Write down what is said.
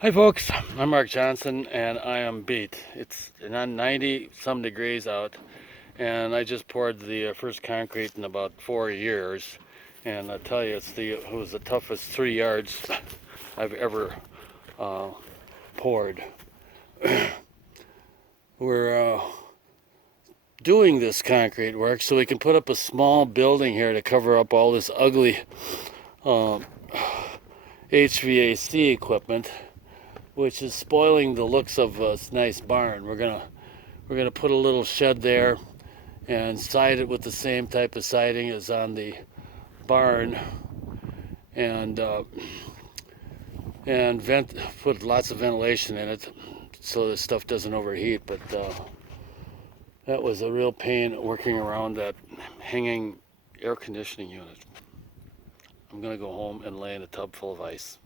Hi folks, I'm Mark Johnson and I am beat. It's 90 some degrees out and I just poured the first concrete in about 4 years, and I tell you it was the toughest 3 yards I've ever uh, poured. We're doing this concrete work so we can put up a small building here to cover up all this ugly uh, HVAC equipment, which is spoiling the looks of this nice barn. We're gonna put a little shed there and side it with the same type of siding as on the barn, and put lots of ventilation in it so the stuff doesn't overheat. But that was a real pain working around that hanging air conditioning unit. I'm gonna go home and lay in a tub full of ice.